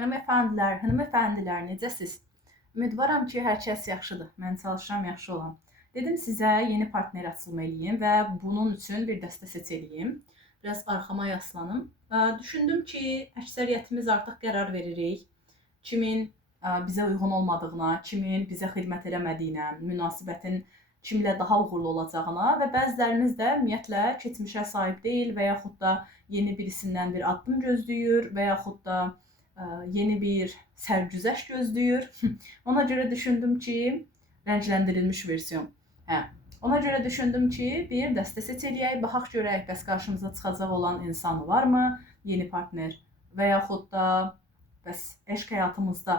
Hanımefendilər, necəsiz? Ümidvaram ki, hər kəs yaxşıdır. Mən çalışıram yaxşı olam. Dedim sizə yeni partner açılma eləyim və bunun üçün bir dəstə seç eləyim. Biraz arxama yaslanım. Düşündüm ki, əksəriyyətimiz artıq qərar veririk. Kimin bizə uyğun olmadığına, kimin bizə xidmət eləmədiyinə, münasibətin kimlə daha uğurlu olacağına və bəzilərimiz də ümumiyyətlə keçmişə sahib deyil və yaxud da yeni birisindən bir addım gözləyir və yaxud da yeni bir sərgüzəşt gözləyir. Ona görə düşündüm ki, rəngləndirilmiş versiyon. Ona görə düşündüm ki, bir dəstə seç eləyək, baxaq görək bəs qarşımıza çıxacaq olan insan varmı, yeni partner və yaxud da bəs eşq həyatımızda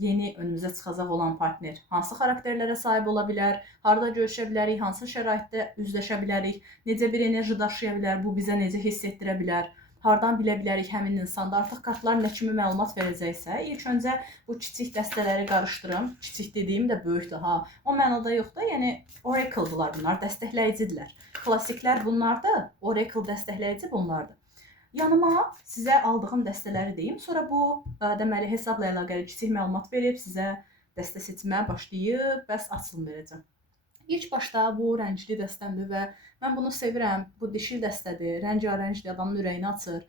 yeni önümüzə çıxacaq olan partner hansı xarakterlərə sahib ola bilər, harda görüşə bilərik, hansı şəraitdə üzləşə bilərik, necə bir enerji daşıya bilər, bu bizə necə hiss etdirə bilər, hardan bilə bilərik həmin insanda. Artıq kartlar nə kimi məlumat verəcəksə, ilk öncə bu kiçik dəstələri qarışdırım. Kiçik dediyim də böyükdür ha. O mənada yox da, yəni Oracle-dular bunlar, dəstəkləyicidirlər. Klassiklər bunlardır, Oracle dəstəkləyici bunlardır. Yanıma sizə aldığım dəstələri deyim, sonra bu deməli hesabla əlaqəli kiçik məlumat verib sizə dəstə seçməyə başlayıb, bəs açılım verəcəm. İlk başda bu rəngli dəstəmdir və mən bunu sevirəm. Bu dişil dəstədir, rəngarəngdir, adamın ürəyini açır.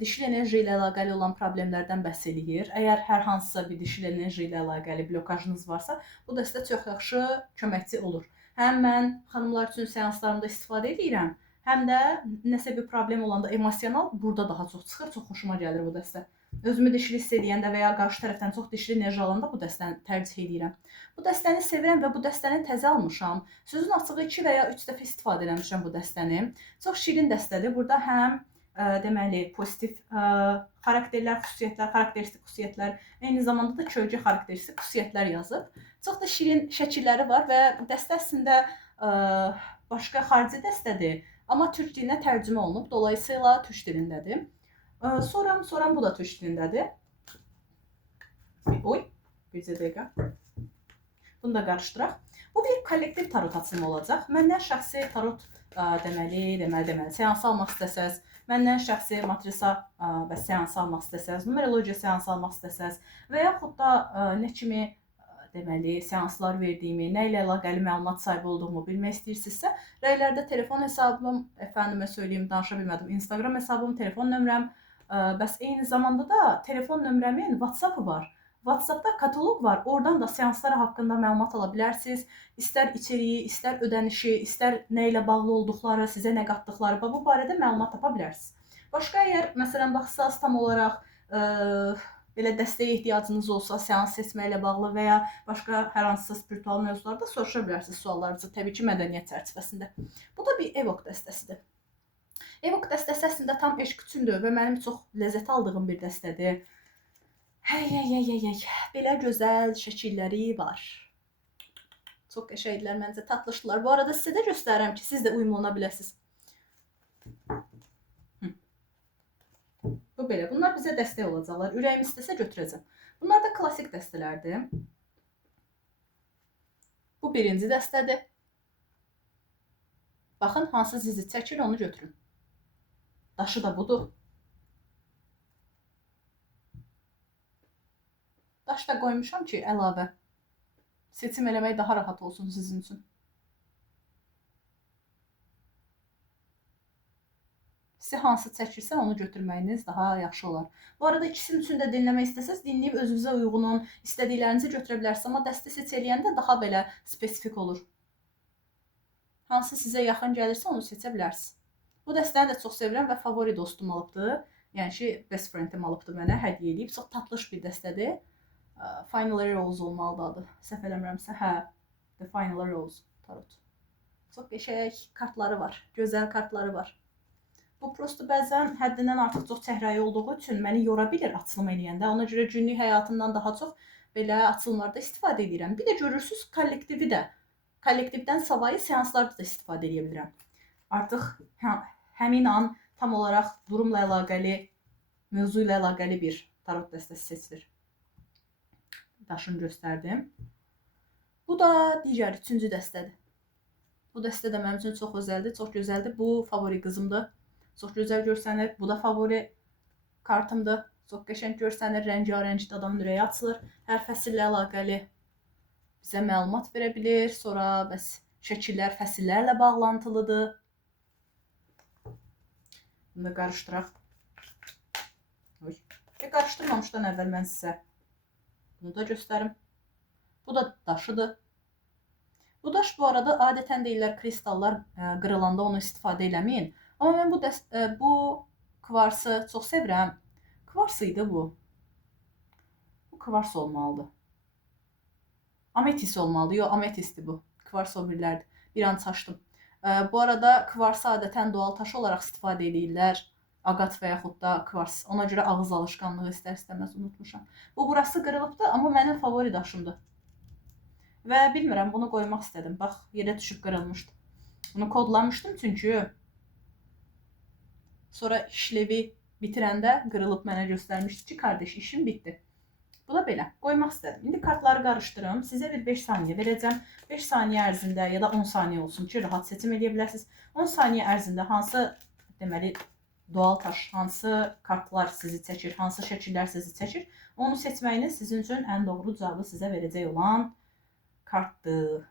Dişil enerji ilə əlaqəli olan problemlərdən bəhs eləyir. Əgər hər hansısa bir dişil enerji ilə əlaqəli blokajınız varsa, bu dəstə çox yaxşı köməkçi olur. Həm mən xanımlar üçün seanslarımda istifadə edirəm, həm də nəsə bir problem olanda emosional burada daha çox çıxır, çox xoşuma gəlir bu dəstə. Özümü dişli hiss edəndə və ya qarşı tərəfdən çox dişli enerji alanda bu dəstəni tərcih edirəm. Bu dəstəni sevirəm və bu dəstəni təzə almışam. Sözün açığı 2 və ya 3 dəfə istifadə etmişəm bu dəstəni. Çox şirin dəstədir. Burada həm deməli pozitiv xarakterlər, xüsusiyyətlər, xarakteristik xüsusiyyətlər, eyni zamanda da kölgə xarakteristik xüsusiyyətlər yazıb. Çox da şirin şəkilləri var və dəstə əslində başqa xarici dəstədir, amma türk dilinə tərcümə olunub, dolayısıyla türk dilindədir. Soram bu da türk dilindədir. Oy, bircə dəqiqə. Bunu da qarışdıraq. Bu bir kollektiv tarot açılımı olacaq. Məndən şəxsi tarot deməli, seansı almaq istəsəz, məndən şəxsi matrisa və seansı almaq istəsəz, numerologiya seansı almaq istəsəz və yaxud da nə kimi deməli, seanslar verdiyimi, nə ilə əlaqəli məlumat sahibi olduğumu bilmək istəyirsinizsə, rəylərdə telefon hesabım, əfəndimə söyləyim, danışa bilmədim, Instagram hesabım, telefon nömrəm, bəs eyni zamanda da telefon nömrəmin WhatsApp-ı var. WhatsApp-da kataloq var, oradan da seanslar haqqında məlumat ala bilərsiniz. İstər içeriği, istər ödənişi, istər nə ilə bağlı olduqları, sizə nə qatdıqları, bu barədə məlumat tapa bilərsiniz. Başqa əgər, məsələn, baxsaz tam olaraq belə dəstəyə ehtiyacınız olsa, seans seçməklə bağlı və ya başqa hər hansısa spiritual mövzularda soruşa bilərsiniz suallarınızı, təbii ki, mədəniyyət çərçivəsində. Bu da bir evok dəstəsidir. Evok dəstəsi əslində tam eşq üçündür və mənim çox ləzzət aldığım bir dəstədir. Belə gözəl şəkilləri var. Çox qəşəngdilər məncə, tatlışdılar. Bu arada sizə də göstərirəm ki, siz də uyumlana biləsiniz. Bu belə. Bunlar bizə dəstək olacaqlar. Ürəyim istəsə götürəcəm. Bunlar da klassik dəstələrdir. Bu birinci dəstədir. Baxın, hansı sizi çəkir, onu götürün. Daşı da budur. Daş da qoymuşam ki, əlavə. Seçim eləmək daha rahat olsun sizin üçün. Sizi hansı çəkirsə, onu götürməyiniz daha yaxşı olar. Bu arada ikisinin üçün də dinləmək istəsəz, dinləyib özünüzə uyğunun, istədiklərinizi götürə bilərsiniz, amma dəstə seç eləyəndə daha belə spesifik olur. Hansı sizə yaxın gəlirsə, onu seçə bilərsiniz. Bu dəstəni də çox sevirəm və favori dostum alıbdır. Yəni ki, best friendim alıbdır mənə, hədiyyə edib. Çox tatlış bir dəstədir. Finally Rose olmalıdır adı. Səhv eləmirəmsə, hə. The Finally Rose tarot. Çox qəşəng kartları var. Gözəl kartları var. Bu prosto bəzən həddindən artıq çox çəhrayı olduğu üçün məni yora bilir açılım eləyəndə. Ona görə günlük həyatımdan daha çox belə açılımlarda istifadə edirəm. Bir də görürsünüz kollektivi də. Kollektivdən savayı seanslarda da istifadə edə bilirəm. Artıq həmin an tam olaraq durumla əlaqəli, mövzu ilə əlaqəli bir tarot dəstəsi seçilir. Daşını göstərdim. Bu da digər 3-cü dəstədir. Bu dəstə də mənim üçün çox özəldir, çox gözəldir. Bu favori qızımdır. Çox gözəl görsənir. Bu da favori kartımdır. Çox qəşəng görsənir, rəngarəng adamın ürəyi açılır. Hər fəsillə əlaqəli bizə məlumat verə bilir. Sonra bəs şəkillər fəsillərlə bağlantılıdır. Bunu da qarışdıraq. Qarışdırmamışdan əvvəl mən sizə bunu da göstərim. Bu da daşıdır. Bu daş bu arada adətən deyirlər kristallar qırılanda onu istifadə eləməyin. Amma mən bu kvarsı çox sevirəm. Kvars idi bu. Bu kvars olmalıdır. Ametis olmalıdır. Yox, ametisdir bu. Kvars o birilərdir. Bir an çaşdım. Bu arada kvarsı adətən doğal taş olaraq istifadə edirlər. Agat və yaxud da kvars. Ona görə ağız alışqanlığı istər-istəməz unutmuşam. Burası qırılıbdır, amma mənim favori daşımdır. Və bilmirəm, bunu qoymaq istədim. Bax, yerə düşüb qırılmışdı. Bunu kodlamışdım çünki sonra işlevi bitirəndə qırılıb mənə göstərmişdi ki, kardeş, işim bitdi. Bu da belə. Qoymaq istədim. İndi kartları qarışdırım. Sizə bir 5 saniyə verəcəm. 5 saniyə ərzində ya da 10 saniyə olsun ki, rahat seçim edə bilərsiniz. 10 saniyə ərzində hansı, deməli, doğal taş, hansı kartlar sizi çəkir, hansı şəkillər sizi çəkir, onu seçməyiniz sizin üçün ən doğru cavabı sizə verəcək olan kartdır.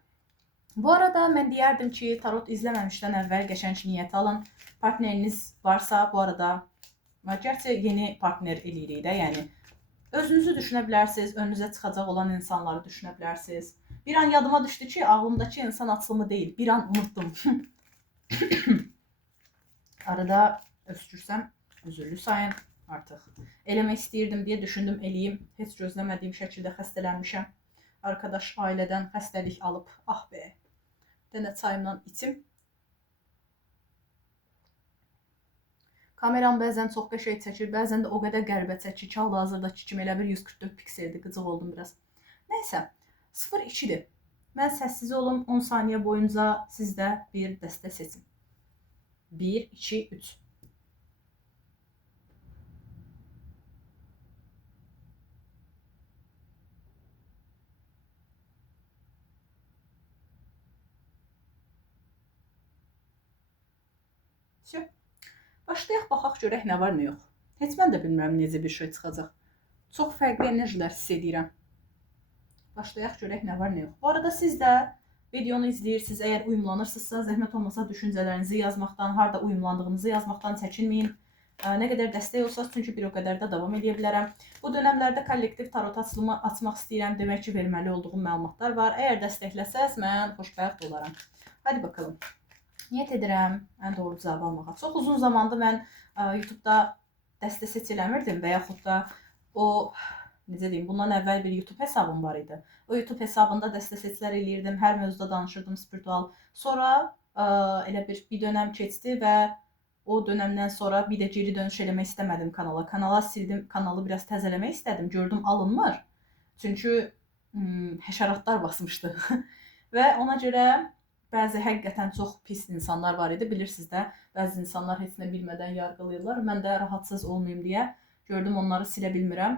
Bu arada mən deyərdim ki, tarot izləməmişdən əvvəl qəşəng niyyət alın. Partneriniz varsa, bu arada, gerçi yeni partner eləyirik də, yəni özünüzü düşünə bilərsiniz, önünüzə çıxacaq olan insanları düşünə bilərsiniz. Bir an yadıma düşdü ki, ağlımdakı insan açılımı deyil, bir an unutdum. Arada öskürsəm, üzürlü sayın artıq. Eləmək istəyirdim deyə düşündüm, eləyim. Heç gözləmədiyim şəkildə xəstələnmişəm. Arkadaş ailədən xəstəlik alıb, ah be, dənə çayımdan içim. Kameram bəzən çox qəşəng çəkir, bəzən də o qədər qəribə çəkir ki, hal-hazırdakı kimi elə bir 144 pikseldir, qıcıq oldum biraz. Nəysə, 0-2-dir. Mən səssiz olum, 10 saniyə boyunca siz də bir dəstə seçin. 1, 2, 3. Başlayaq, baxaq, görək nə var, nə yox. Heç mən də bilmirəm necə bir şey çıxacaq. Çox fərqli enerjilər hiss edirəm. Başlayaq, görək nə var, nə yox. Bu arada siz də videonu izləyirsiniz, əgər uyumlanırsınızsa, zəhmət olmasa düşüncələrinizi yazmaqdan, harada uyumlandığınızı yazmaqdan çəkinməyin. Nə qədər dəstək olsanız, çünki bir o qədər də davam edə bilərəm. Bu dönəmlərdə kollektiv tarot açılımı açmaq istəyirəm, demək ki, verməli olduğum məlumatlar var. Əgər dəstəkləsəz, mən xoşbəxt olaram. Hadi bakalım. Niyyət edirəm ən doğru cavabı almağa. Çox uzun zamandır mən YouTube'da dəstə seç eləmirdim və yaxud da o, necə deyim, bundan əvvəl bir YouTube hesabım var idi. O YouTube hesabında dəstə seçlər eləyirdim, hər mövzuda danışırdım spiritual. Sonra elə bir dönəm keçdi və o dönəmdən sonra bir də geri dönüş eləmək istəmədim kanala. Kanala sildim, kanalı biraz təzələmək istədim, gördüm alınmır. Çünki həşəratlar basmışdı və ona görə bəzi həqiqətən çox pis insanlar var idi, bilirsiniz də, bəzi insanlar heç nə bilmədən yargılayırlar. Mən də rahatsız olmayım deyə gördüm, onları silə bilmirəm.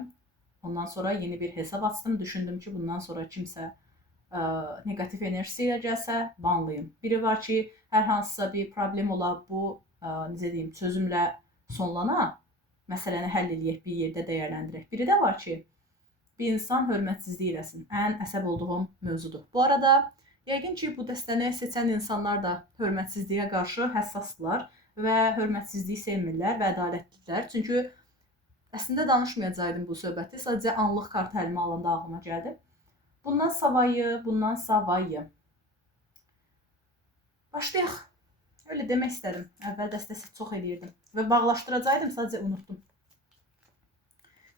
Ondan sonra yeni bir hesab açdım, düşündüm ki, bundan sonra kimsə negativ enerjisiyə gəlsə, banlayım. Biri var ki, hər hansısa bir problem ola, bu, necə deyim, çözümlə sonlana, məsələni həll eləyək, bir yerdə dəyərləndirək. Biri də var ki, bir insan hörmətsizlik eləsin. Ən əsəb olduğum mövzudur. Bu arada, yəqin ki, bu dəstəni seçən insanlar da hörmətsizliyə qarşı həssasdırlar və hörmətsizliyi sevmirlər və ədalətlidirlər. Çünki əslində danışmayacaqdım bu söhbəti, sadəcə anlıq kartı əlimə alanda ağlıma gəldi. Bundan savayı. Başlayaq. Öyle demək istədim. Əvvəl dəstəsi çox edirdim və bağlaşdıracaqdım, sadəcə unutdum.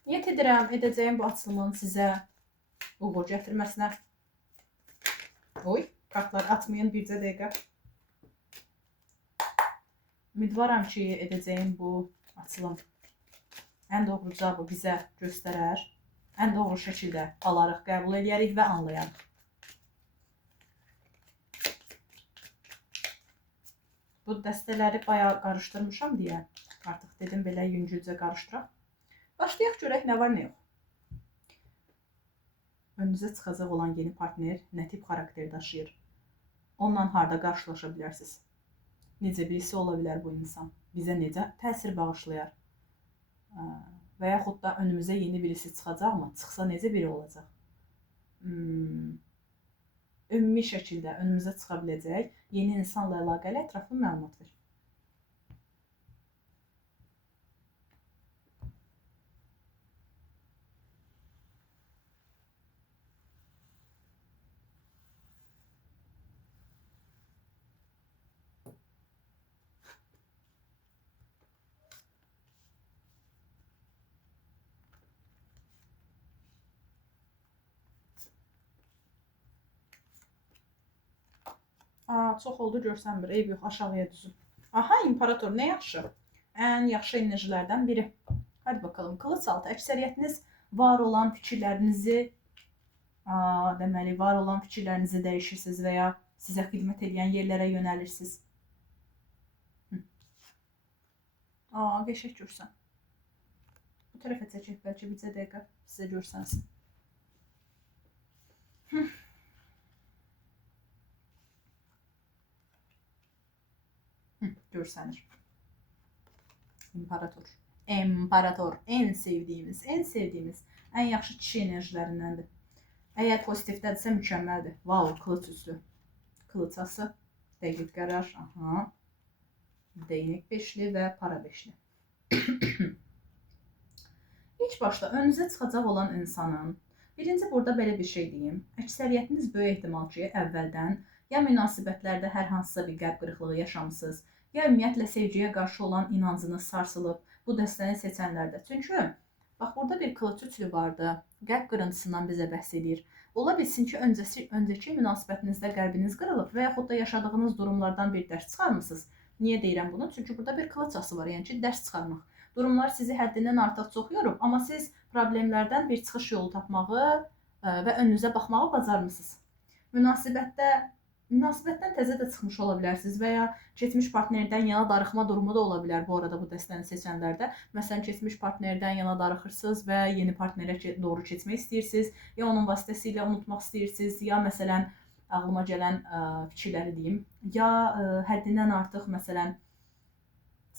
Niyyət edirəm, edəcəyim bu açılımın sizə uğur gətirməsinə. Oy, kartları atmayın, bircə dəqiqə. Ümidvaram ki, edəcəyim bu açılım ən doğru cavabı bizə göstərər. Ən doğru şəkildə alarıq, qəbul edərik və anlayarıq. Bu dəstələri bayağı qarışdırmışam deyə artıq dedim belə yüngülcə qarışdıraq. Başlayaq, görək nə var, nə yox. Önünüzə çıxacaq olan yeni partner nə tip xarakter daşıyır? Onunla harda qarşılaşa bilərsiniz? Necə birisi ola bilər bu insan? Bizə necə təsir bağışlayar? və yaxud da önümüzə yeni birisi çıxacaqmı? Çıxsa necə biri olacaq? Ümumi şəkildə önümüzə çıxa biləcək yeni insanla əlaqəli ətraflı məlumat ver. Çox oldu görsənmir. Eyb yox, aşağıya düzün. Aha, imperator nə yaxşı. Ən yaxşı enerjilərdən biri. Hadi bakalım. Kılıç altı. Əksəriyyətiniz var olan fikirlərinizi deməli, var olan fikirlərinizi dəyişirsiniz və ya sizə xidmət edən yerlərə yönəlirsiniz. Qəşək görsən. Bu tərəfə çəkək, bəlkə bircə dəqiqə sizə görsənsin. Görsənir. İmperator. İmperator. En sevdiyimiz, ən yaxşı kişi enerjilərindəndir. Əgər pozitivdədirsə mükəmməldir. Wow, kılıç üstü. Kılıçası. Dəqiq qərar. Aha. Değnek beşli və para beşli. İlk başda önünüzə çıxacaq olan insanın, birinci burada belə bir şey deyim. Əksəriyyətiniz böyük ehtimal ki, əvvəldən ya münasibətlərdə hər hansısa bir qəlb qırıqlığı yaşamısınız, ya ümumiyyətlə sevgiyə qarşı olan inancınız sarsılıb bu dəstəni seçənlərdə. Çünki bax burada bir kılıç üçlü vardı. Qəlb qırıntısından bizə bəhs edir. Ola bilsin ki, öncəki münasibətinizdə qəlbiniz qırılıb və yaxud da yaşadığınız durumlardan bir dərs çıxarmısınız. Niyə deyirəm bunu? Çünki burada bir kılıç ası var, yəni ki, dərs çıxarmaq. Durumlar sizi həddindən artıq çox yorub, amma siz problemlərdən bir çıxış yolu tapmağı və önünüzə baxmağı bacarmısınız. Münasibətdən təzə də çıxmış ola bilərsiniz və ya keçmiş partnerdən yana darıxma durumu da ola bilər bu arada bu dəstəni seçənlərdə. Məsələn, keçmiş partnerdən yana darıxırsınız və yeni partnerə doğru keçmək istəyirsiniz, ya onun vasitəsilə unutmaq istəyirsiniz, ya məsələn, ağlıma gələn fikirləri deyim, ya həddindən artıq məsələn,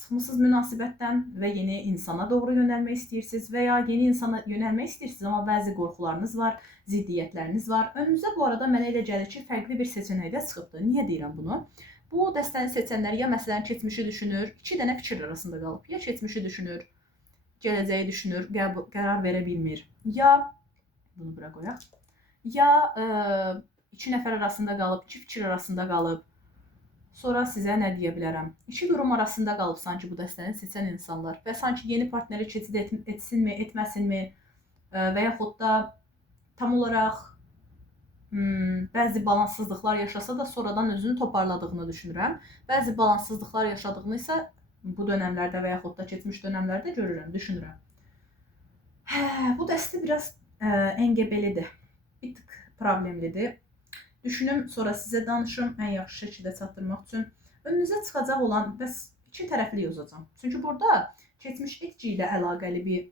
çıxmısınız münasibətdən və yeni insana doğru yönəlmək istəyirsiniz və ya yeni insana yönəlmək istəyirsiniz, amma bəzi qorxularınız var, ziddiyyətləriniz var. Önünüzə bu arada mənə elə gəlir ki, fərqli bir seçənək də çıxıbdır. Niyə deyirəm bunu? Bu dəstəni seçənlər ya məsələn keçmişi düşünür, iki dənə fikir arasında qalıb. Ya keçmişi düşünür, gələcəyi düşünür, qərar verə bilmir. Ya, bunu bura qoyaq, ya iki nəfər arasında qalıb, iki fikir arasında qalıb. Sonra sizə nə deyə bilərəm? İki durum arasında qalıb sanki bu dəstəni seçən insanlar və sanki yeni partneri keçid etsinmi, etməsinmi və yaxud da tam olaraq bəzi balanssızlıqlar yaşasa da sonradan özünü toparladığını düşünürəm. Bəzi balanssızlıqlar yaşadığını isə bu dönəmlərdə və yaxud da keçmiş dönəmlərdə görürəm, düşünürəm. Bu dəstə biraz engebelidir, bir tık problemlidir. Düşünüm, sonra sizə danışım, ən yaxşı şəkildə çatdırmaq üçün. Önünüzə çıxacaq olan, bəs iki tərəfli yazacağam. Çünki burada keçmiş etki ilə əlaqəli bir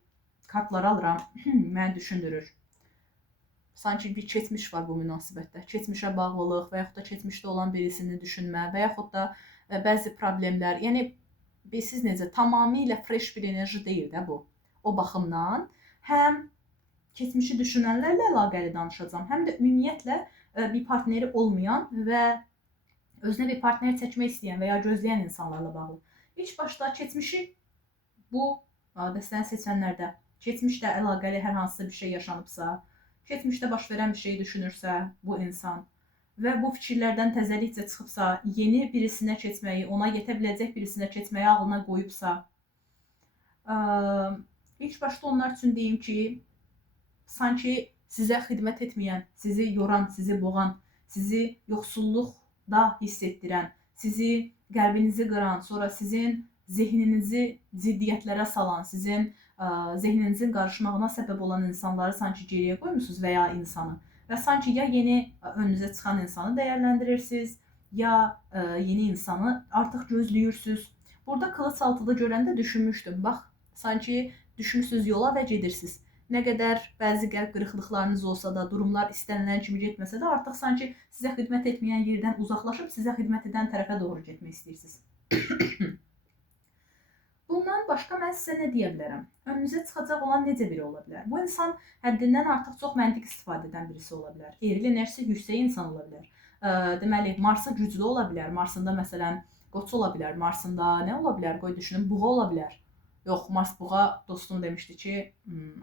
kartlar alıram, məni düşündürür. Sanki bir keçmiş var bu münasibətdə. Keçmişə bağlılıq və yaxud da keçmişdə olan birisini düşünmə və yaxud da bəzi problemlər. Yəni, siz necə, tamamilə fresh bir enerji deyil də bu. O baxımdan həm keçmişi düşünənlərlə əlaqəli danışacağım, həm də ümumiyyətlə bir partneri olmayan və özünə bir partner çəkmək istəyən və ya gözləyən insanlarla bağlı. İlk başda keçmişi bu dəstəni seçənlərdə keçmişlə əlaqəli hər hansısa bir şey yaşanıbsa, keçmişdə baş verən bir şey düşünürsə bu insan və bu fikirlərdən təzəlikcə çıxıbsa, yeni birisinə keçməyi, ona yetə biləcək birisinə keçməyi ağlına qoyubsa, ilk başda onlar üçün deyim ki, sanki sizə xidmət etməyən, sizi yoran, sizi boğan, sizi yoxsulluqda hiss etdirən, sizi qəlbinizi qıran, sonra sizin zehninizi ziddiyyətlərə salan, sizin zehninizin qarışmağına səbəb olan insanları sanki geriyə qoymusunuz və ya insanı. Və sanki ya yeni önünüzə çıxan insanı dəyərləndirirsiniz, ya yeni insanı artıq gözləyirsiniz. Burada kılıç altıda görəndə düşünmüşdüm. Bax, sanki düşmüsünüz yola və gedirsiniz. Nə qədər bəzi qəlb qırıqlıqlarınız olsa da, durumlar istənilən kimi getməsə də, artıq sanki sizə xidmət etməyən yerdən uzaqlaşıb, sizə xidmət edən tərəfə doğru getmək istəyirsiniz. Bu Bundan başqa mən sizə nə deyə bilərəm? Önünüzə çıxacaq olan necə biri ola bilər? Bu insan həddindən artıq çox məntiq istifadə edən birisi ola bilər. Eril enerjisi yüksək insan ola bilər. Deməli, Marsı güclü ola bilər. Marsında məsələn Qoç ola bilər. Marsında nə ola bilər? Qoy düşünüm, Buğa ola bilər. Yox, Mars Buğa dostum demişdi ki,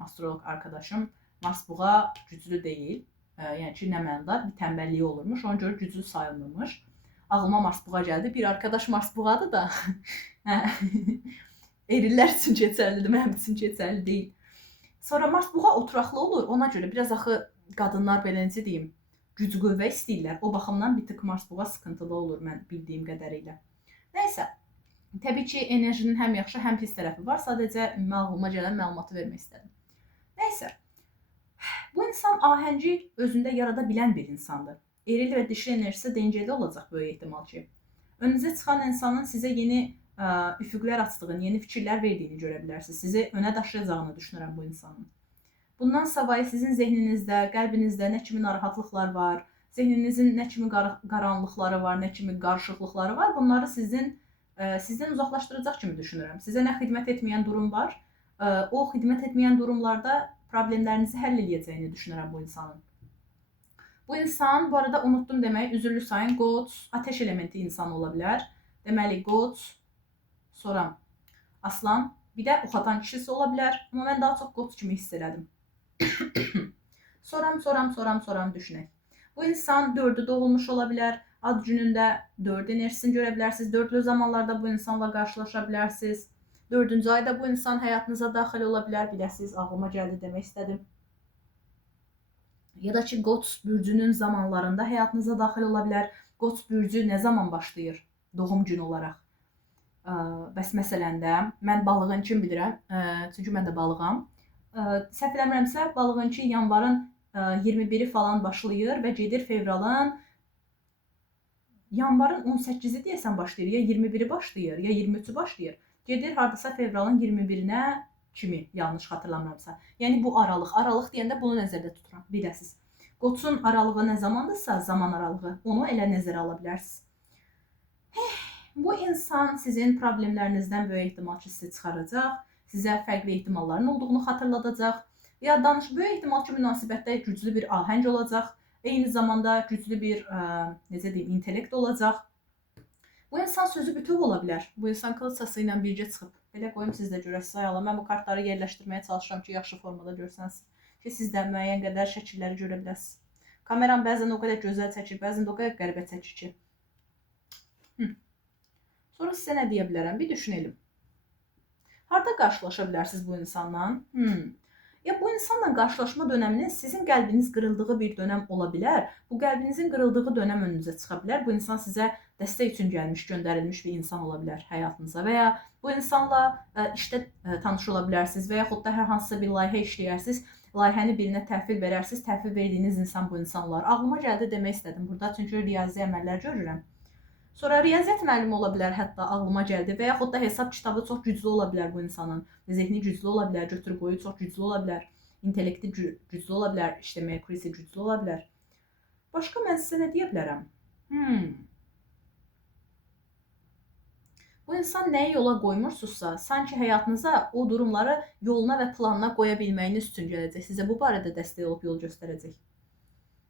astroloq arkadaşım, Mars Buğa güclü deyil. Yəni ki, nə mənada bir tənbəlliyi olurmuş. Ona görə güclü sayılmırmış. Ağlıma Mars Buğa gəldi. Bir arkadaş Mars Buğadır da. Erillər üçün keçərlidir, mənim üçün keçərli deyil. Sonra Mars Buğa oturaqlı olur. Ona görə biraz axı qadınlar belə necə deyim, güc qüvvə istəyirlər. O baxımdan bir tık Mars Buğa sıkıntılı olur mən bildiyim qədərilə. Nəysə, təbii ki, enerjinin həm yaxşı, həm pis tərəfi var. Sadəcə ağlıma gələn məlumatı vermək istədim. Nəysə, bu insan ahəngi özündə yarada bilən bir insandır. Eril və dişi enerjisi dengəli olacaq böyük ehtimal ki. Önünüzə çıxan insanın sizə yeni üfüqlər açdığını, yeni fikirlər verdiyini görə bilərsiniz. Sizi önə daşıyacağını düşünürəm bu insanın. Bundan savayı sizin zehninizdə, qəlbinizdə nə kimi narahatlıqlar var, zehninizin nə kimi qaranlıqları var, nə kimi qarışıqlıqları var, bunları sizdən uzaqlaşdıracaq kimi düşünürəm. Sizə nə xidmət etməyən durum var, o xidmət etməyən durumlarda problemlərinizi həll edəcəyini düşünürəm bu insanın. Bu insan, bu arada unutdum demək, üzürlü sayın, Qoç, ateş elementi insan ola bilər. Deməli, Qoç, sonra Aslan, bir də oxatan kişisi ola bilər. Amma mən daha çox Qoç kimi hiss elədim. Soram düşünək. Bu insan 4'ü doğulmuş ola bilər. Ad günündə 4 enerjisini görə bilərsiniz. 4'lü zamanlarda bu insanla qarşılaşa bilərsiniz. 4-cü ayda bu insan həyatınıza daxil ola bilər. Biləsiniz, ağlıma gəldi demək istədim. Ya da ki, Qoç bürcünün zamanlarında həyatınıza daxil ola bilər. Qoç bürcü nə zaman başlayır? Doğum günü olaraq. Bəs məsələn də, mən balığın kim bilirəm? Çünki mən də balığam. Səhv eləmirəmsə, balığın ki, yanvarın 21'i falan başlayır və gedir fevralın, yanvarın 18'i deyəsən başlayır, ya 21'i başlayır, ya 23'ü başlayır. Gedir hardasa fevralın 21'inə kimi, yanlış xatırlamıramsa. Yəni bu aralıq deyəndə bunu nəzərdə tuturam, biləsiniz. Qoçun aralığı nə zamandırsa, zaman aralığı, onu elə nəzərə ala bilərsiniz. Bu insan sizin problemlərinizdən böyük ehtimal ki, sizi çıxaracaq, sizə fərqli ehtimalların olduğunu xatırladacaq. Ya böyük ehtimal ki, münasibətdə güclü bir ahəng olacaq, eyni zamanda güclü bir, necə deyim, intellekt olacaq. Bu insan sözü bütöv ola bilər. Bu insan kılıçası ilə bircə çıxıb. Belə qoyum siz də görəsiniz. Ayala, mən bu kartları yerləşdirməyə çalışıram ki, yaxşı formada görsəniz. Ki, siz də müəyyən qədər şəkilləri görə biləsiniz. Kameram bəzən o qədər gözəl çəkir, bəzən də o qədər qəribə çəkir ki. Sonra sizə nə deyə bilərəm? Bir düşünelim. Harada qarşılaşa bilərsiniz bu insanla? Ya bu insanla qarşılaşma dönəminiz sizin qəlbiniz qırıldığı bir dönəm ola bilər. Bu qəlbinizin qırıldığı dönəm önünüzə çıxa bilər. Bu insan sizə dəstək üçün gəlmiş, göndərilmiş bir insan ola bilər həyatınıza və ya bu insanla işdə tanış ola bilərsiniz və yaxud da hər hansısa bir layihə işləyərsiniz. Layihəni birinə təhvil verərsiniz. Təhvil verdiyiniz insan bu insanlar. Ağlıma gəldi demək istədim burada, çünki riyazi əməllər görürəm. Sonra riyaziyyat müəllimi ola bilər, hətta ağlıma gəldi və yaxud da hesab kitabı çox güclü ola bilər bu insanın. Zehni güclü ola bilər, götür-qoyu çox güclü ola bilər, intellekti güclü ola bilər, işte Merkurisi güclü ola bilər. Başqa mən sizə nə deyə bilərəm? Bu insan nəyi yola qoymursunuzsa, sanki həyatınıza o durumları yoluna və planına qoya bilməyiniz üçün gələcək. Sizə bu barədə dəstək olub yol göstərəcək.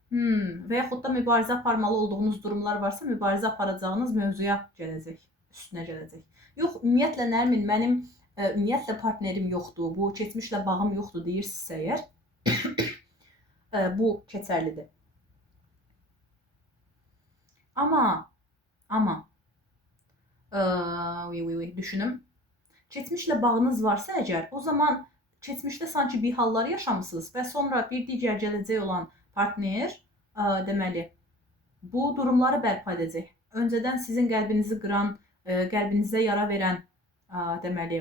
Və yaxud da mübarizə aparmalı olduğunuz durumlar varsa, mübarizə aparacağınız mövzuya gələcək, üstünə gələcək. Yox, ümumiyyətlə Nərmin, mənim ümumiyyətlə partnerim yoxdur, bu keçmişlə bağım yoxdur deyirsinizsə əgər, bu keçərlidir. Amma, düşünüm, keçmişlə bağınız varsa əgər, o zaman keçmişdə sanki bir hallar yaşamısınız və sonra bir digər gələcək olan partner, deməli, bu durumları bərpa edəcək. Öncədən sizin qəlbinizi qıran, qəlbinizə yara verən, deməli,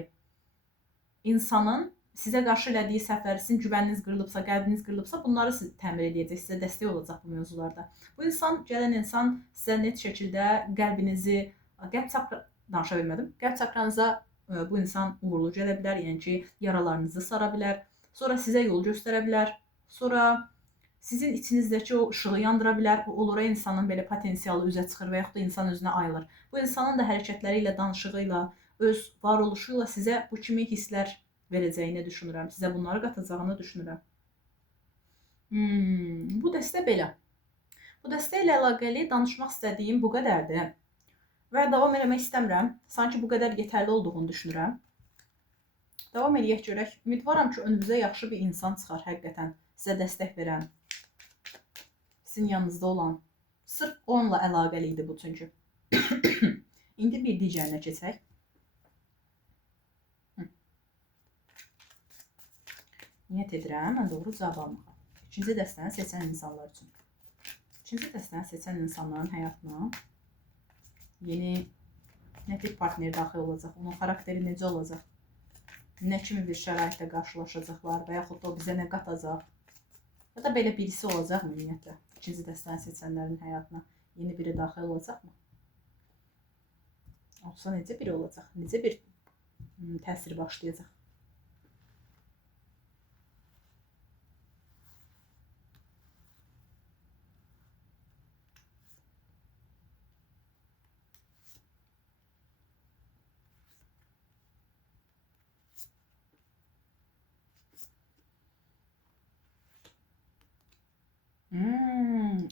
insanın sizə qarşı elədiyi səhvləri, sizin güvəniniz qırılıbsa, qəlbiniz qırılıbsa, bunları siz təmir edəcək, sizə dəstək olacaq bu mövzularda. Bu insan, gələn insan sizə net şəkildə qəlbinizi, qəlb çakranıza bu insan uğurlu gələ bilər, yəni ki, yaralarınızı sara bilər, sonra sizə yol göstərə bilər, sonra sizin içinizdəki o ışığı yandıra bilər, olur insanın belə potensialı üzə çıxır və yaxud da insan özünə ayılır. Bu insanın da hərəkətləri ilə, danışığı ilə, öz varoluşuyla sizə bu kimi hisslər verəcəyini düşünürəm. Sizə bunları qatacağını düşünürəm. Bu dəstə belə. Bu dəstə ilə əlaqəli danışmaq istədiyim bu qədərdir. Və davam eləmək istəmirəm. Sanki bu qədər yetərli olduğunu düşünürəm. Davam eləyək görək. Ümidvaram ki, önünüzə yaxşı bir insan çıxar həqiqətən. Sizə dəstək verən. Sizin yanınızda olan. Sırf onunla əlaqəli idi bu çünki. İndi bir digərinə keçək. Niyyət edirəm, mən doğru cavab almağa. İkinci dəstəni seçən insanlar üçün. İkinci dəstəni seçən insanların həyatına yeni nə tip partner daxil olacaq, onun xarakteri necə olacaq, nə kimi bir şəraitlə qarşılaşacaqlar və yaxud da o bizə nə qatacaq. Ya da belə birisi olacaqmı ümumiyyətlə? İkinci dəstəni seçənlərin həyatına yeni biri daxil olacaqmı? Olsa necə biri olacaq? Necə bir təsir başlayacaq?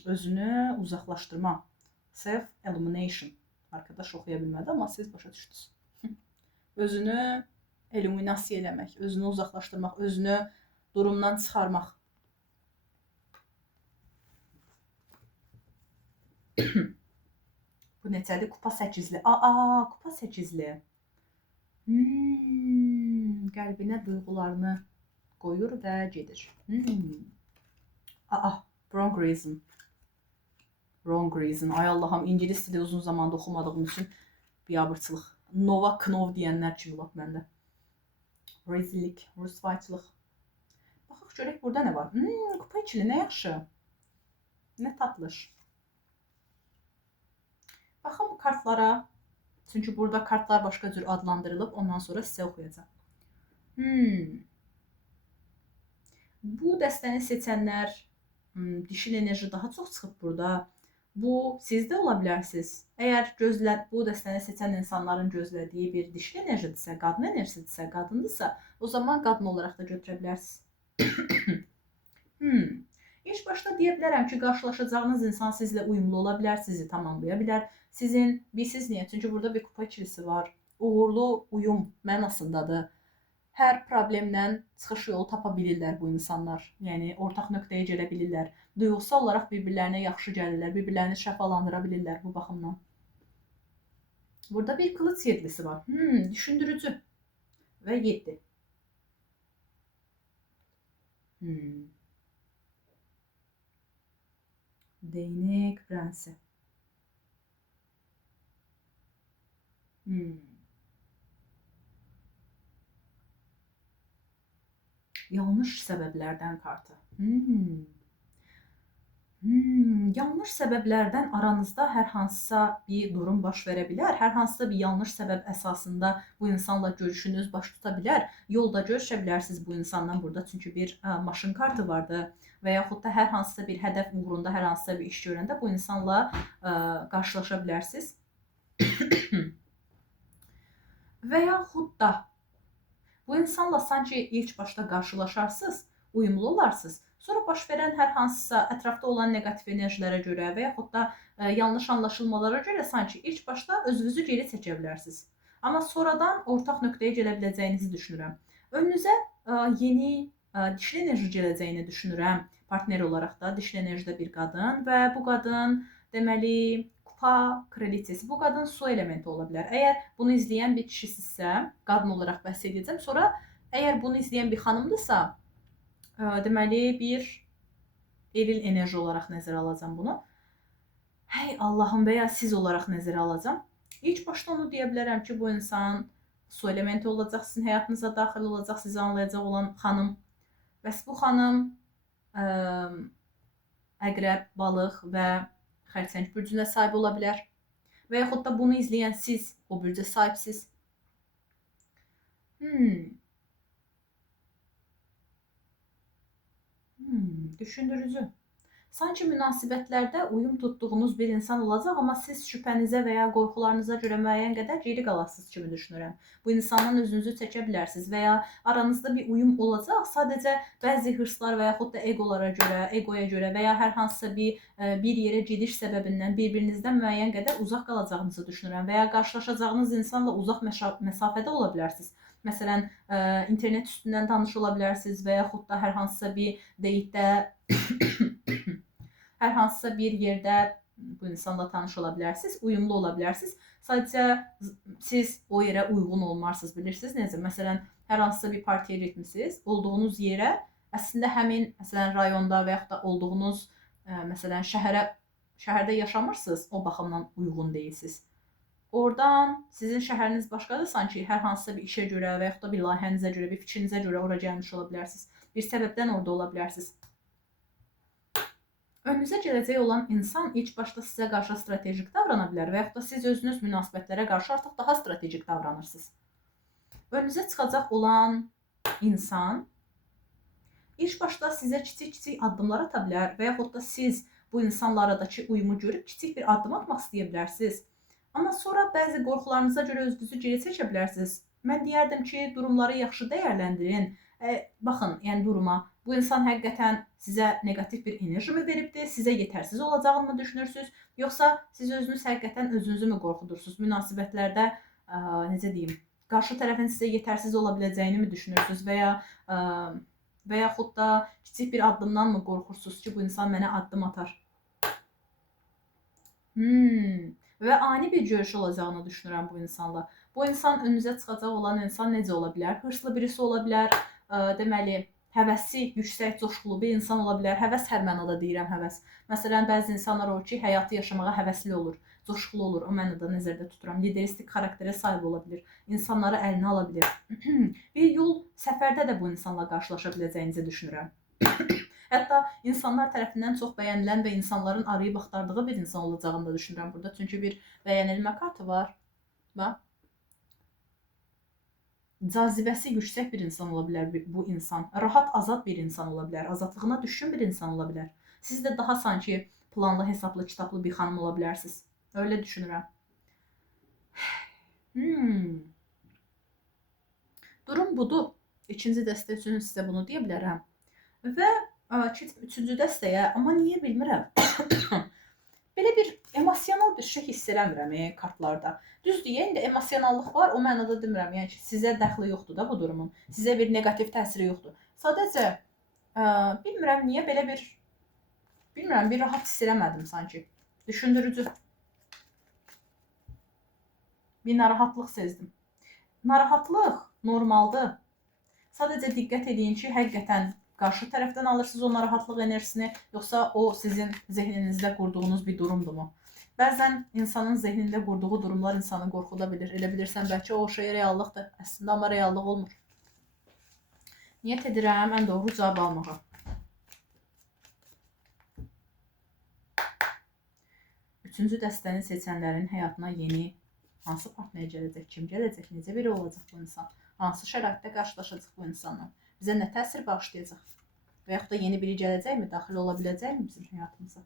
Özünü uzaqlaşdırma. Self-elimination. Arkadaş oxuya bilmədi, amma siz başa düşdünüz. Özünü eliminasiya eləmək, özünü uzaqlaşdırmaq, özünü durumdan çıxarmaq. Bu neçədir? Kupa 8-li. Kupa 8-li. Qəlbinə duyğularını qoyur və gedir. Wrong reason. Wrong reason. Ay Allahım, İngilis dili uzun zamanda oxumadığım üçün biabırçılıq. Nova Knov deyənlər kimi bax məndə. Rezillik, rüsvayçılıq. Baxaq görək burada nə var. Kupa ikili nə yaxşı. Nə tatlış. Baxın kartlara. Çünki burada kartlar başqa cür adlandırılıb. Ondan sonra sizə oxuyacağım. Bu dəstəni seçənlər dişil enerji daha çox çıxıb burada. Bu sizdə ola bilərsiniz. Əgər bu dəstəni seçən insanların gözlədiyi bir dişil enerjidirsə, qadın enerjisidirsə, qadındırsa, o zaman qadın olaraq da götürə bilərsiniz. İlk başda deyə bilərəm ki, qarşılaşacağınız insan sizlə uyumlu ola bilər, sizi tamamlaya bilər. Bilsiz niyə? Çünki burada bir kupa ikilisi var. Uğurlu uyum mənasındadır. Hər problemdən çıxış yolu tapa bilirlər bu insanlar. Yəni, ortaq nöqtəyə gələ bilirlər. Duyğusal olaraq bir-birlərinə yaxşı gəlirlər, bir-birlərini şəfalandıra bilirlər bu baxımdan. Burada bir kılıç yedlisi var. Düşündürücü. Və 7. Değnek prensi. Yanlış səbəblərdən kartı. Yanlış səbəblərdən aranızda hər hansısa bir durum baş verə bilər. Hər hansısa bir yanlış səbəb əsasında bu insanla görüşünüz baş tuta bilər. Yolda görüşə bilərsiniz bu insandan burada. Çünki bir maşın kartı vardı. Və yaxud da hər hansısa bir hədəf uğrunda, hər hansısa bir iş görəndə bu insanla qarşılaşa bilərsiniz. Və yaxud da bu insanla sanki ilk başda qarşılaşarsınız, uyumlu olarsınız. Sonra baş verən hər hansısa ətrafda olan negativ enerjilərə görə və yaxud da yanlış anlaşılmalara görə sanki ilk başda özünüzü geri çəkə bilərsiniz. Amma sonradan ortaq nöqtəyə gələ biləcəyinizi düşünürəm. Önünüzə yeni dişli enerji gələcəyini düşünürəm. Partner olaraq da dişli enerjidə bir qadın və bu qadın deməli kupa kraliçesi. Bu qadın su elementi ola bilər. Əgər bunu izləyən bir kişisinizsə, qadın olaraq bəhs edəcəm. Sonra əgər bunu izləyən bir xanımdırsa, deməli bir eril enerji olaraq nəzərə alacam bunu. Hey Allahım, və ya siz olaraq nəzərə alacam. İlk başda onu deyə bilərəm ki, bu insan su elementi olacaq, sizin həyatınıza daxil olacaq, sizi anlayacaq olan xanım. Bəs bu xanım əqrəb, balıq və xərçəng bürcünə sahib ola bilər. Və yaxud da bunu izləyən siz o bürcə sahibsiz. Düşündürücü. Sanki münasibətlərdə uyum tutduğunuz bir insan olacaq, amma siz şübhənizə və ya qorxularınıza görə müəyyən qədər geri qalasınız kimi düşünürəm. Bu insandan özünüzü çəkə bilərsiniz və ya aranızda bir uyum olacaq. Sadəcə bəzi hırslar və yaxud da egoya görə və ya hər hansısa bir yerə gediş səbəbindən bir-birinizdən müəyyən qədər uzaq qalacağınızı düşünürəm və ya qarşılaşacağınız insanla uzaq məsafədə ola bilərsiniz. Məsələn, internet üstündən tanış ola bilərsiniz və yaxud da hər hansısa bir deyitdə hər hansısa bir yerdə bu insanla tanış ola bilərsiniz, uyumlu ola bilərsiniz. Sadəcə siz o yerə uyğun olmarsınız, bilirsiniz necə? Məsələn, hər hansısa bir partiyə getmisiniz, olduğunuz yerə əslində həmin məsələn rayonda və yaxud da olduğunuz məsələn şəhərdə yaşamırsınız, o baxımdan uyğun deyilsiniz. Oradan sizin şəhəriniz başqadır, sanki hər hansısa bir işə görə və yaxud da bir layihənizə görə, bir fikrinizə görə ora gəlmiş ola bilərsiniz. Bir səbəbdən orada ola bilərsiniz. Önünüzə gələcək olan insan ilk başda sizə qarşı strategik davrana bilər və yaxud da siz özünüz münasibətlərə qarşı artıq daha strategik davranırsınız. Önünüzə çıxacaq olan insan ilk başda sizə kiçik-kiçik addımlar ata bilər və yaxud da siz bu insanla aradakı uyumu görüb kiçik bir addım atmaq istəyə bilərsiniz. Amma sonra bəzi qorxularınıza görə özünüzü geri çəkə bilərsiniz. Mən deyərdim ki, durumları yaxşı dəyərləndirin. Baxın, yəni duruma. Bu insan həqiqətən sizə negativ bir enerji mi veribdir? Sizə yetərsiz olacağını mı düşünürsünüz? Yoxsa siz özünüz həqiqətən özünüzü mü qorxudursunuz? Münasibətlərdə necə deyim, qarşı tərəfin sizə yetərsiz ola biləcəyini mi düşünürsünüz və yaxud da kiçik bir addımdan mı qorxursunuz ki, bu insan mənə addım atar? Və ani bir görüş olacağını düşünürəm bu insanla. Bu insan önünüzə çıxacaq olan insan necə ola bilər? Hırslı birisi ola bilər, deməli, həvəsi yüksək, coşqulu bir insan ola bilər. Həvəs hər mənada deyirəm həvəs. Məsələn, bəzi insanlar olur ki, həyatı yaşamağa həvəsli olur, coşqulu olur. O mənada nəzərdə tuturam. Lideristik xarakterə sahib ola bilir. İnsanları əlinə ala bilir. Bir yol səfərdə də bu insanla qarşılaşa biləcəyinizi düşünürəm. Hətta insanlar tərəfindən çox bəyənilən və insanların arayıb axtardığı bir insan olacağını da düşünürəm burada. Çünki bir bəyənilmə kartı var. Bax. Cazibəsi yüksək bir insan ola bilər bu insan. Rahat, azad bir insan ola bilər. Azadlığına düşkün bir insan ola bilər. Siz də daha sanki planlı, hesablı, kitablı bir xanım ola bilərsiniz. Öyle düşünürəm. Durum budur. İkinci dəstə üçün sizə bunu deyə bilərəm. Və üçüncü dəstəyə, amma niyə bilmirəm. Belə bir emosional bir şey hiss eləmirəm kartlarda. Düzdür, yəni də emosionallıq var, o mənada demirəm. Yəni ki, sizə dəxli yoxdur da bu durumun. Sizə bir negativ təsiri yoxdur. Sadəcə bilmirəm niyə belə bir rahat hiss eləmədim sanki. Düşündürücü. Bir narahatlıq sezdim. Narahatlıq normaldır. Sadəcə diqqət edin ki, həqiqətən qarşı tərəfdən alırsınız o narahatlıq enerjisini, yoxsa o sizin zehninizdə qurduğunuz bir durumdurmu? Bəzən insanın zehnində qurduğu durumlar insanı qorxuda bilir. Elə bilirsən, bəlkə o şey reallıqdır. Əslində, amma reallıq olmur. Niyyət edirəm ən doğru cavab almağa. Üçüncü dəstəni seçənlərin həyatına yeni hansı partner gələcək, kim gələcək, necə biri olacaq bu insan, hansı şəraitdə qarşılaşacaq bu insanla, bizə nə təsir bağışlayacaq və yaxud da yeni biri gələcəkmi, daxil ola biləcəkmi bizim həyatımıza?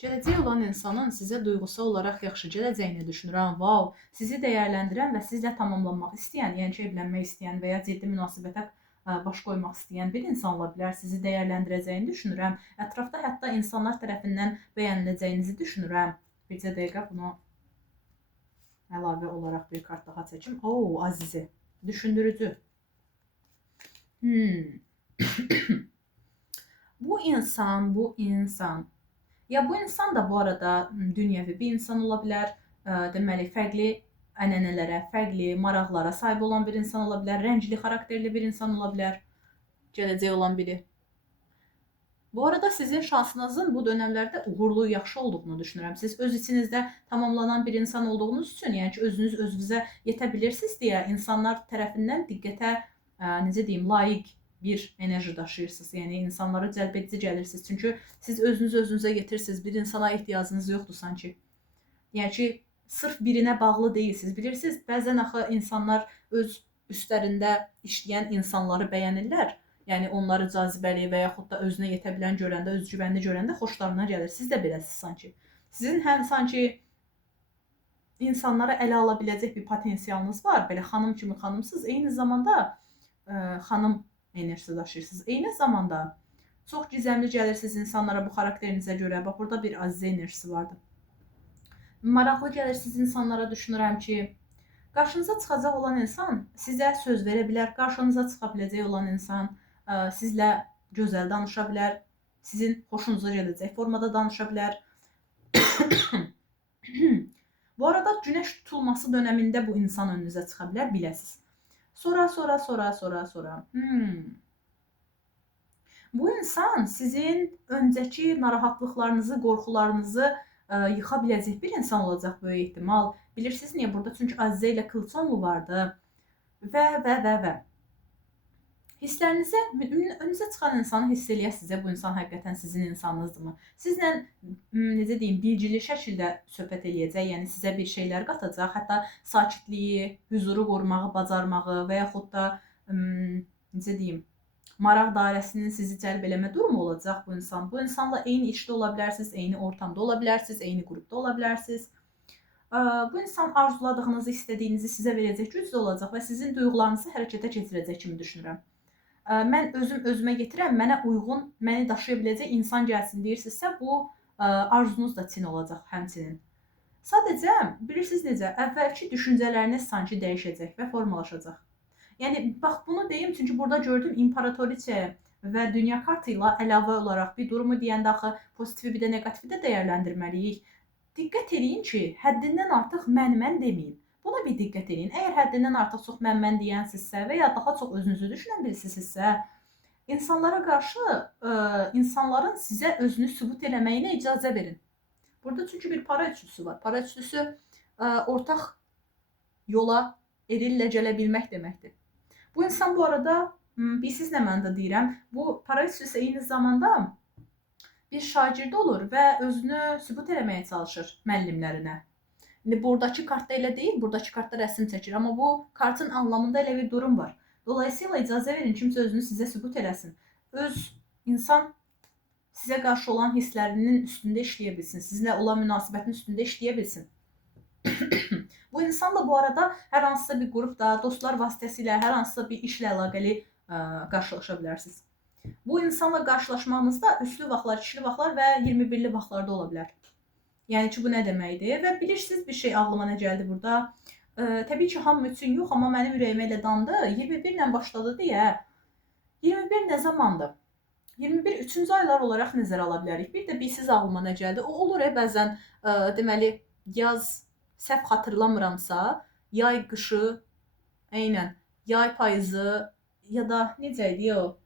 Gələcək olan insanın sizə duyğusal olaraq yaxşı gələcəyini düşünürəm. Wow, sizi dəyərləndirən və sizlə tamamlanmaq istəyən, yəni ki, evlənmək istəyən və ya ciddi münasibətə baş qoymaq istəyən bir insan ola bilər. Sizi dəyərləndirəcəyini düşünürəm. Ətrafda hətta insanlar tərəfindən bəyəniləcəyinizi düşünürəm. Bircə dəqiqə bunu əlavə olaraq bir kart daha çəkim. Oo, Azizi. Düşündürücü. Bu insan. Ya bu insan da bu arada dünyəvi bir insan ola bilər. Deməli, fərqli ənənələrə, fərqli maraqlara sahib olan bir insan ola bilər. Rəngli xarakterli bir insan ola bilər. Gələcək olan biri. Bu arada sizin şansınızın bu dönəmlərdə uğurlu, yaxşı olduğunu düşünürəm. Siz öz içinizdə tamamlanan bir insan olduğunuz üçün, yəni ki, özünüz özünüzə yetə bilirsiniz deyə insanlar tərəfindən diqqətə, necə deyim, layiq bir enerji daşıyırsınız. Yəni insanlara cəlbedici gəlirsiniz. Çünki siz özünüzə yetirsiniz. Bir insana ehtiyacınız yoxdur sanki. Yəni ki, sırf birinə bağlı deyilsiniz. Bilirsiniz, bəzən axı insanlar öz üstlərində işləyən insanları bəyənirlər. Yəni onları cazibəli və yaxud da özünə yetə bilən görəndə, özgüvənli görəndə xoşlarına gəlir. Siz də beləsiniz sanki. Sizin həm sanki insanlara ələ ala biləcək bir potensialınız var. Belə xanım kimi xanımsız. Eyni zamanda xanım enerjisi daşıyırsınız. Eyni zamanda çox gizəmli gəlirsiniz insanlara bu xarakterinizə görə. Bax, burada bir Azizə enerjisi vardı. Maraqlı gəlirsiniz insanlara, düşünürəm ki, qarşınıza çıxacaq olan insan sizə söz verə bilər. Qarşınıza çıxa biləcək olan insan sizlə gözəl danışa bilər. Sizin xoşunuza gələcək formada danışa bilər. Bu arada günəş tutulması dönəmində bu insan önünüzə çıxa bilər, biləsiniz. Sonra. Bu insan sizin öncəki narahatlıqlarınızı, qorxularınızı yıxa biləcək bir insan olacaq böyük ehtimal. Bilirsiniz niyə? Burada çünki Azizə ilə Kılıçonlu vardı. Və. Hisslərinizi, önünüzə çıxan insanı hiss eləyəsiniz. Bu insan həqiqətən sizin insanınızdırmı? Sizlə, necə deyim, bilgili şəkildə söhbət eləyəcək, yəni sizə bir şeylər qatacaq. Hətta sakitliyi, huzuru qorumağı, bacarmağı və yaxud da, necə deyim, maraq dairəsinin sizi cəlb eləmə durumu olacaq bu insan. Bu insanla eyni işdə ola bilərsiniz, eyni ortamda ola bilərsiniz, eyni qrupda ola bilərsiniz. Bu insan arzuladığınızı, istədiyinizi sizə verəcək güclü olacaq və sizin duyğularınızı hərəkətə keçirəcək kimi düşünürəm. Mən özümə getirəm, mənə uyğun, məni daşıya biləcək insan gəlsin deyirsinizsə, bu arzunuz da çin olacaq həmçinin. Sadəcə, bilirsiniz necə, əvvəlki düşüncələriniz sanki dəyişəcək və formalaşacaq. Yəni, bax, bunu deyim, çünki burada gördüm imperatoriçə və dünya kartı ilə əlavə olaraq bir durumu deyəndə axı pozitifi bir də negatifi də dəyərləndirməliyik. Diqqət edin ki, həddindən artıq mən deməyin. Buna bir diqqət edin. Əgər həddindən artıq çox mən deyənsinizsə və ya daha çox özünüzü düşünən birisinizsə, insanlara qarşı insanların sizə özünü sübut eləməyinə icazə verin. Burada çünki bir para üçlüsü var. Para üçlüsü ortaq yola erillə gələ bilmək deməkdir. Bu insan bu arada, bilsiz nə mənada deyirəm, bu para üçlüsü eyni zamanda bir şagird olur və özünü sübut eləməyə çalışır müəllimlərinə. İndi buradakı kartda elə deyil, buradakı kartda rəsm çəkir, amma bu kartın anlamında elə bir durum var. Dolayısıyla icazə verin kimsə özünü sizə sübut eləsin. İnsan sizə qarşı olan hisslərinin üstündə işləyə bilsin, sizinlə olan münasibətin üstündə işləyə bilsin. Bu insanla bu arada hər hansısa bir qrupda, dostlar vasitəsilə, hər hansısa bir işlə əlaqəli qarşılaşa bilərsiniz. Bu insanla qarşılaşmağınızda üçlü vaxtlar, ikili vaxtlar və 21'li vaxtlarda ola bilər. Yəni ki, bu nə deməkdir? Və bilirsiniz bir şey ağlıma nə gəldi burada? Təbii ki, hamı üçün yox, amma mənim ürəyimə elə dandı. 21 ilə başladı deyə. 21 nə zamandır? 21 3-cü aylar olaraq nəzərə ala bilərik. Bir də bilsiz ağlıma nə gəldi? O olur bəzən, deməli, yaz, səhv xatırlamıramsa, yay, qışı, eynən, yay, payızı ya da necə idi o?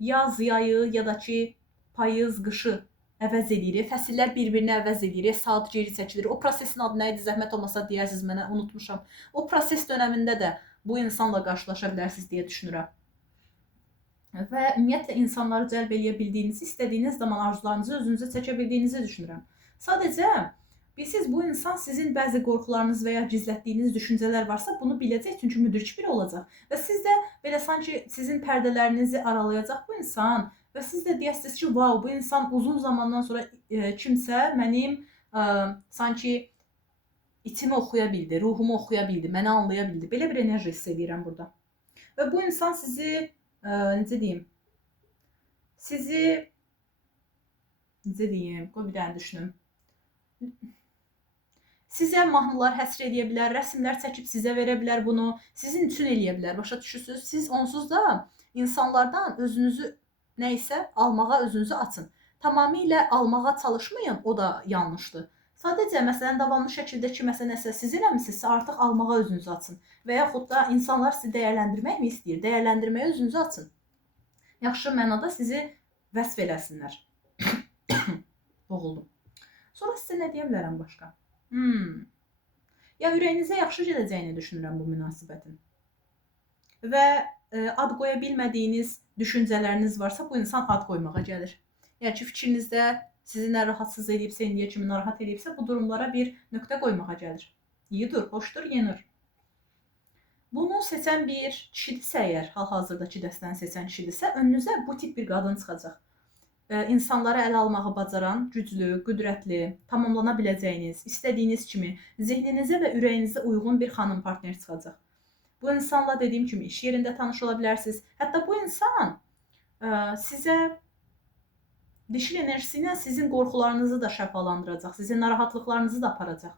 Yaz, yayı ya da ki, payız, qışı əvəz edirik. Fəsillər bir-birini əvəz edirik. Saat geri çəkilir. O prosesin adı nə idi? Zəhmət olmasa deyərsiniz mənə, unutmuşam. O proses dönəmində də bu insanla qarşılaşa bilərsiniz deyə düşünürəm. Və ümumiyyətlə insanları cəlb eləyə bildiyinizi, istədiyiniz zaman arzularınızı özünüzə çəkə bildiyinizi düşünürəm. Sadəcə, bilsiz bu insan sizin bəzi qorxularınız və ya gizlətdiyiniz düşüncələr varsa bunu biləcək, çünki müdrik biri olacaq. Və siz də belə sanki sizin pərdələrinizi aralayacaq bu insan. Və siz də deyəsiniz ki, wow, bu insan uzun zamandan sonra kimsə mənim sanki içimi oxuya bildi, ruhumu oxuya bildi, məni anlaya bildi. Belə bir enerji hiss edirəm burada. Və bu insan sizi, necə deyim, qoy bir dənə düşünüm. Sizə mahnılar həsr edə bilər, rəsmlər çəkib sizə verə bilər bunu, sizin üçün eləyə bilər, başa düşürsünüz. Siz onsuz da insanlardan özünüzü nəysə almağa özünüzü açın. Tamamilə almağa çalışmayın, o da yanlışdır. Sadəcə, məsələn, davamlı şəkildə kiməsə nəsə siz eləmişsinizsə, artıq almağa özünüzü açın. Və yaxud da insanlar sizi dəyərləndirmək mi istəyir? Dəyərləndirməyə özünüzü açın. Yaxşı mənada sizi vəsf eləsinlər. Boğuldum. Sonra sizə nə deyə bilərəm başqa? Ya ürəyinizə yaxşı gələcəyini düşünürəm bu münasibətin. Və ad qoya bilmədiyiniz düşüncələriniz varsa, bu insan ad qoymağa gəlir. Yəni ki, fikrinizdə sizi nə rahatsız edibsə, indiyə kimi narahat edibsə, bu durumlara bir nöqtə qoymağa gəlir. İyidir, xoşdur, yenir. Bunu seçən bir kişidirsə əgər, hal-hazırdakı dəstəni seçən kişidirsə, önünüzə bu tip bir qadın çıxacaq. İnsanları ələ almağı bacaran, güclü, qüdrətli, tamamlana biləcəyiniz, istədiyiniz kimi, zehninizə və ürəyinizə uyğun bir xanım partner çıxacaq. Bu insanla dediyim kimi iş yerində tanış ola bilərsiniz. Hətta bu insan sizə dişil enerjisi ilə sizin qorxularınızı da şəfalandıracaq, sizin narahatlıqlarınızı da aparacaq.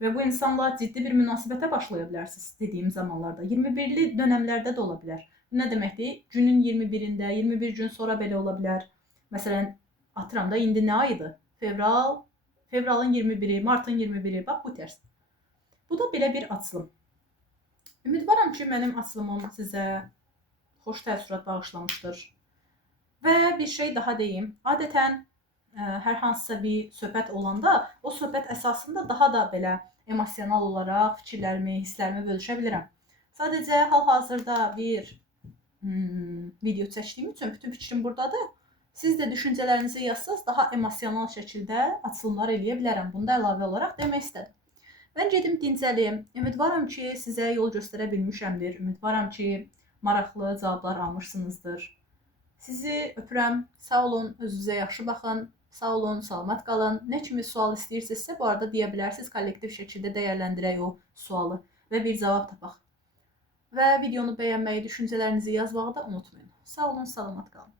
Və bu insanla ciddi bir münasibətə başlaya bilərsiniz dediyim zamanlarda. 21'li dönəmlərdə də ola bilər. Bu nə deməkdir? Günün 21'ində, 21 gün sonra belə ola bilər. Məsələn, atıram da indi nə ayıdır? Fevralın 21'i, martın 21'i. Bax bu tərs. Bu da belə bir açılım. Ümidvaram ki, mənim açılımım sizə xoş təəssürat bağışlamışdır. Və bir şey daha deyim. Adətən hər hansısa bir söhbət olanda, o söhbət əsasında daha da belə emosional olaraq fikirlərimi, hisslərimi bölüşə bilirəm. Sadəcə hal-hazırda bir video çəkdiyim üçün bütün fikrim buradadır. Siz də düşüncələrinizi yazsaz, daha emosional şəkildə açılımlar eləyə bilərəm. Bunu da əlavə olaraq demək istədim. Mən gedim dincəlim. Ümidvaram ki, sizə yol göstərə bilmişəmdir. Ümidvaram ki, maraqlı cavablar almışsınızdır. Sizi öpürəm. Sağ olun, özünüzə yaxşı baxın. Sağ olun, salamat qalın. Nə kimi sual istəyirsinizsə, bu arada deyə bilərsiniz. Kollektiv şəkildə dəyərləndirək o sualı və bir cavab tapaq. Və videonu bəyənməyi, düşüncələrinizi yazmağı da unutmayın. Sağ olun, salamat qalın.